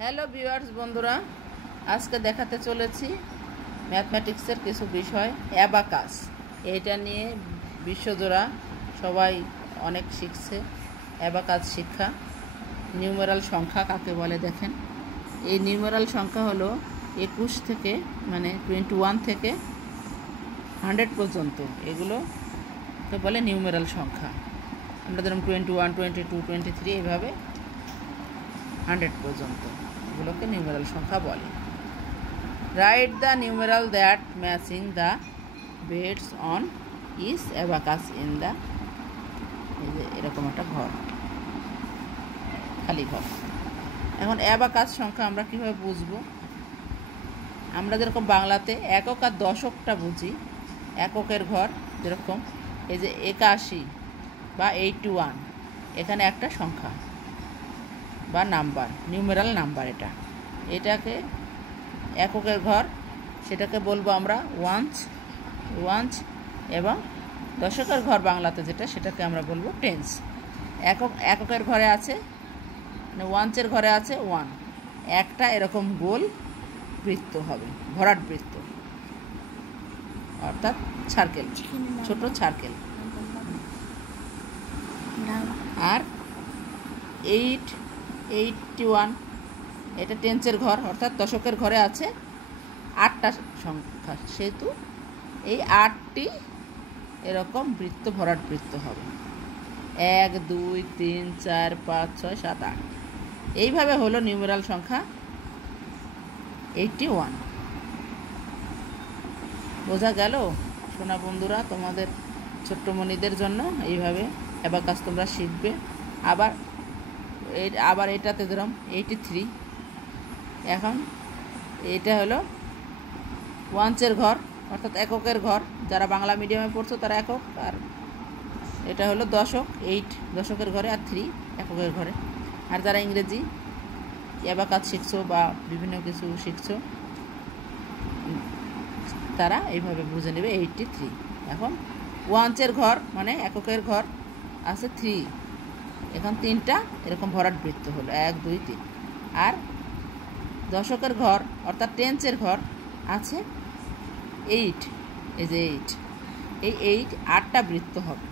Hello viewers বন্ধুরা, আজকে দেখাতে চলেছি ম্যাথমেটিক্সের কিছু বিষয়। অ্যাবাকাস, এইটা নিয়ে বিশ্বজোড়া সবাই অনেক শিখছে। অ্যাবাকাস শিক্ষা। নিউমেরাল সংখ্যা কাকে বলে দেখেন। এই নিউমেরাল সংখ্যা হলো 21 থেকে 21 থেকে 100 পর্যন্ত, এগুলো তো বলে নিউমেরাল সংখ্যা। আমরা ধরুন 21, 22, 23 এইভাবে 100 পর্যন্ত, এগুলোকে নিউমেরাল সংখ্যা বলে। Write the numeral that matching the beds on is abacus in the, এই যে এরকম একটা ঘর, খালি ঘর। এখন অ্যাবাকাস সংখ্যা আমরা কীভাবে বুঝবো? আমরা যেরকম বাংলাতে একক আর দশকটা বুঝি, এককের ঘর যেরকম এই যে 81 বা 81, এখানে একটা সংখ্যা বা নাম্বার, নিউমেরাল নাম্বার। এটাকে এককের ঘর, সেটাকে বলবো আমরা ওয়ান্স, এবং দশকের ঘর বাংলাতে যেটা, সেটাকে আমরা বলবো টেন্স। এককের ঘরে আছে, ওয়ান্সের ঘরে আছে 1, একটা এরকম গোল বৃত্ত হবে, ভরাট বৃত্ত, অর্থাৎ সার্কেল, ছোট সার্কেল। আর 81, এটা টেন্সের ঘর, অর্থাৎ দশকের ঘরে আছে 8টা সংখ্যা, সেহেতু এই 8টি এরকম বৃত্ত, ভরাট বৃত্ত হবে। 1, 2, 3, 4, 5, 6, 7, 8, এইভাবে হলো নিউমেরাল সংখ্যা 81। বোঝা গেল সোনা বন্ধুরা? তোমাদের ছোট্টমণিদের জন্য এইভাবে অ্যাবাকাস তোমরা শিখবে। আবার এটাতে ধরুন 83, এখন এটা হলো ওয়ান্সের ঘর, অর্থাৎ এককের ঘর। যারা বাংলা মিডিয়ামে পড়ছো তারা একক, আর এটা হলো দশক, 8 দশকের ঘরে, আর 3 এককের ঘরে। আর যারা ইংরেজি অ্যাবাকাস শিখছো বা বিভিন্ন কিছু শিখছো, তারা এইভাবে বুঝে নেবে 83। এখন ওয়ান্সের ঘর মানে এককের ঘর আছে 3, এখন 3টা এরকম ভরাট বৃত্ত হলো, 1, 2, 3। আর দশকের ঘর অর্থাৎ টেন্সের ঘর আছে 8, এই যে 8, এই 8টা বৃত্ত হবে।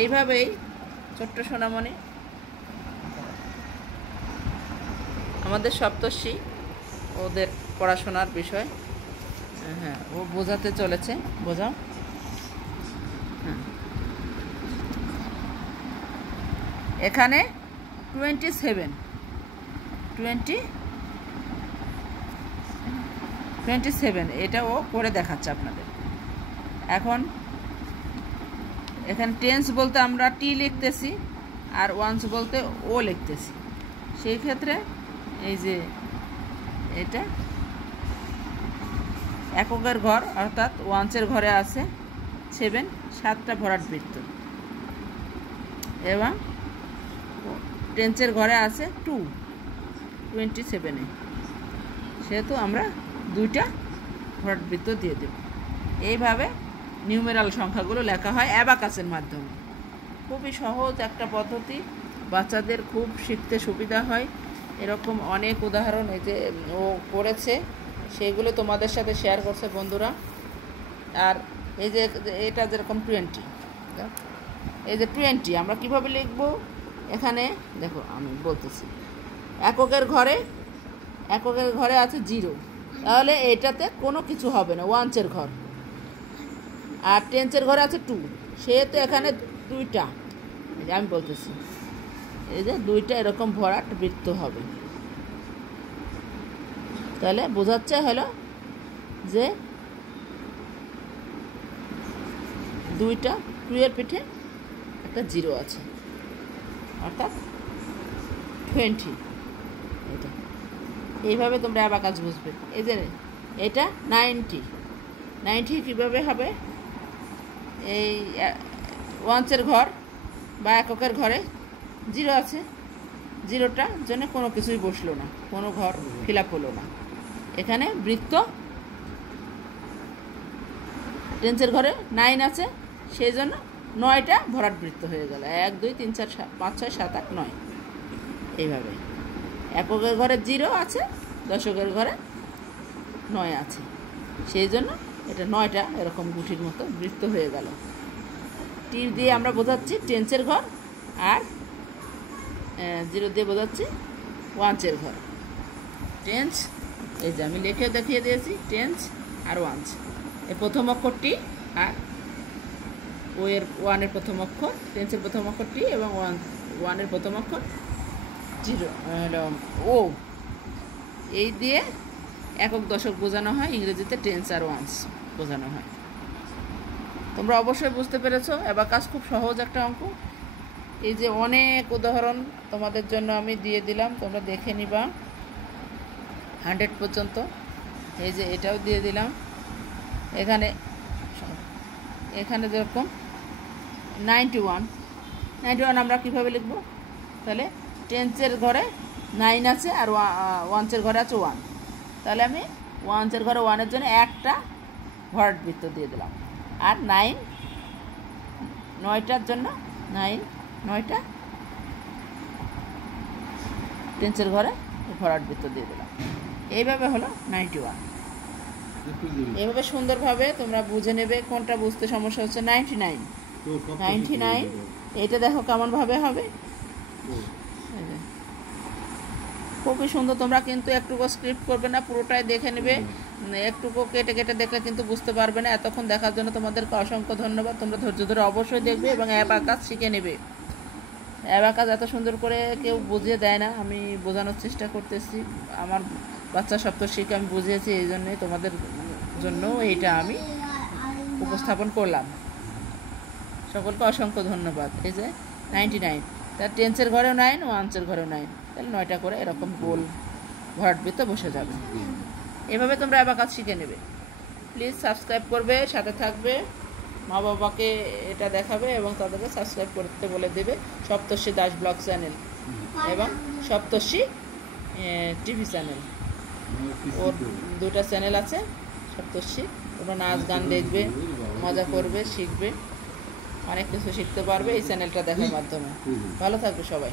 এইভাবেই ছোট্ট সোনামণি আমাদের সপ্তর্ষি, ওদের পড়াশোনার বিষয়, হ্যাঁ, ও বোঝাতে চলেছে। বোঝাও। হ্যাঁ, এখানে 27, এটা ও করে দেখাচ্ছে আপনাদের। এখন এখানে টেন্স বলতে আমরা টি লিখতেছি, আর ওয়ান্স বলতে ও লিখতেছি। সেই ক্ষেত্রে এই যে এটা এককের ঘর অর্থাৎ ওয়ান্সের ঘরে আছে 7, 7টা ভরাট বৃত্ত, এবং টেন্সের ঘরে আছে 2, 27-এ, সেহেতু আমরা 2টা ভরাট বৃত্ত দিয়ে দেব। এইভাবে নিউমেরাল সংখ্যাগুলো লেখা হয় অ্যাবাকাসের মাধ্যমে। খুবই সহজ একটা পদ্ধতি, বাচ্চাদের খুব শিখতে সুবিধা হয়। এরকম অনেক উদাহরণ এই যে ও করেছে, সেগুলো তোমাদের সাথে শেয়ার করছে বন্ধুরা। আর এই যে এটা যেরকম 20, এই যে 20 আমরা কিভাবে লিখব? এখানে দেখো আমি বলতেছি, এককের ঘরে আছে 0, তাহলে এটাতে কোনো কিছু হবে না, ওয়ান্সের ঘর। আর টেন্সের ঘরে আছে 2, সেহেতু এখানে 2টা, আমি বলতেছি এই যে 2টা এরকম ভরাট বৃত্ত হবে। তাহলে বোঝাচ্ছে হলো যে 2টা, 2 এর পিঠে একটা 0 আছে, অর্থাৎ 20। এটা এইভাবে তোমরা অ্যাবাকাস বুঝবে। এই যে এটা 90 কীভাবে হবে? এই ওয়ান্সের ঘর বা এককের ঘরে 0 আছে, 0টার জন্য কোনো কিছুই বসলো না, কোনো ঘর ফিল আপ হলো না। এখানে বৃত্ত টেন্সের ঘরে 9 আছে, সেই জন্য 9টা ভরাট বৃত্ত হয়ে গেল। 1, 2, 3, 4, 5, 6, 7, 8, 9, এইভাবে। এককের ঘরে 0 আছে, দশকের ঘরে 9 আছে, সেই জন্য এটা 9টা এরকম গুঠির মতো বৃত্ত হয়ে গেল। তীর দিয়ে আমরা বোঝাচ্ছি টেন্সের ঘর, আর 0 দিয়ে বোঝাচ্ছি ওয়ান্সের ঘর। টেন্স এই যে আমি লিখে দেখিয়ে দিয়েছি, টেন্স আর ওয়ান্স। এই প্রথম অক্ষর টি, আর ও এর ওয়ানের প্রথম অক্ষর, টেন্সের প্রথম অক্ষর টি এবং ওয়ানের প্রথম অক্ষর 0 ও। এই দিয়ে একক দশক বোঝানো হয়, ইংরেজিতে টেন্স আর ওয়ান্স বোঝানো হয়। তোমরা অবশ্যই বুঝতে পেরেছো অ্যাবাকাস খুব সহজ একটা অঙ্ক। এই যে অনেক উদাহরণ তোমাদের জন্য আমি দিয়ে দিলাম, তোমরা দেখে নিবা 100 পর্যন্ত। এই যে এটাও দিয়ে দিলাম। এখানে যেরকম 91 আমরা কীভাবে লিখব? তাহলে টেন্সের ঘরে 9 আছে আর ওয়ান্সের ঘরে আছে 1, তাহলে আমি ওয়ান্সের ঘরে 1-এর জন্য একটা ভরাট বৃত্ত দিয়ে দিলাম, আর 9টার জন্য 9টা টেন্সের ঘরে ভরাট বৃত্ত দিয়ে দিলাম। এইভাবে হলো 91। এইভাবে সুন্দরভাবে তোমরা বুঝে নেবে কোনটা বুঝতে সমস্যা হচ্ছে। 99 এটা দেখো কেমনভাবে হবে, খুবই সুন্দর। তোমরা কিন্তু একটুকু স্ক্রিপ্ট করবে না, পুরোটাই দেখে নেবে। একটুকু কেটে কেটে দেখলে কিন্তু বুঝতে পারবে না। এতক্ষণ দেখার জন্য তোমাদেরকে অসংখ্য ধন্যবাদ। তোমরা ধৈর্য ধরে অবশ্যই দেখবে এবং অ্যাবাকাস শিখে নেবে। অ্যাবাকাস এত সুন্দর করে কেউ বুঝিয়ে দেয় না, আমি বোঝানোর চেষ্টা করতেছি। আমার বাচ্চা সপ্তর্ষিকে আমি বুঝিয়েছি, এই জন্যই তোমাদের জন্য এইটা আমি উপস্থাপন করলাম। সকলকে অসংখ্য ধন্যবাদ। এই যে 99, তার টেন্সের ঘরেও 9, ওয়ান্সের ঘরেও 9, তাহলে 9টা করে এরকম গোল ভরাটবৃত্ত বসে যাবে। এভাবে তোমরা অ্যাবাকাস শিখে নেবে। প্লিজ সাবস্ক্রাইব করবে, সাথে থাকবে, মা বাবাকে এটা দেখাবে এবং তাদেরকে সাবস্ক্রাইব করতে বলে দেবে। সপ্তর্ষি দাস ব্লগ চ্যানেল এবং সপ্তর্ষি টিভি চ্যানেল, ওর 2টা চ্যানেল আছে সপ্তর্ষি। তোমরা নাচ গান দেখবে, মজা করবে, শিখবে, অনেক কিছু শিখতে পারবে এই চ্যানেলটা দেখার মাধ্যমে। ভালো থাকবে সবাই।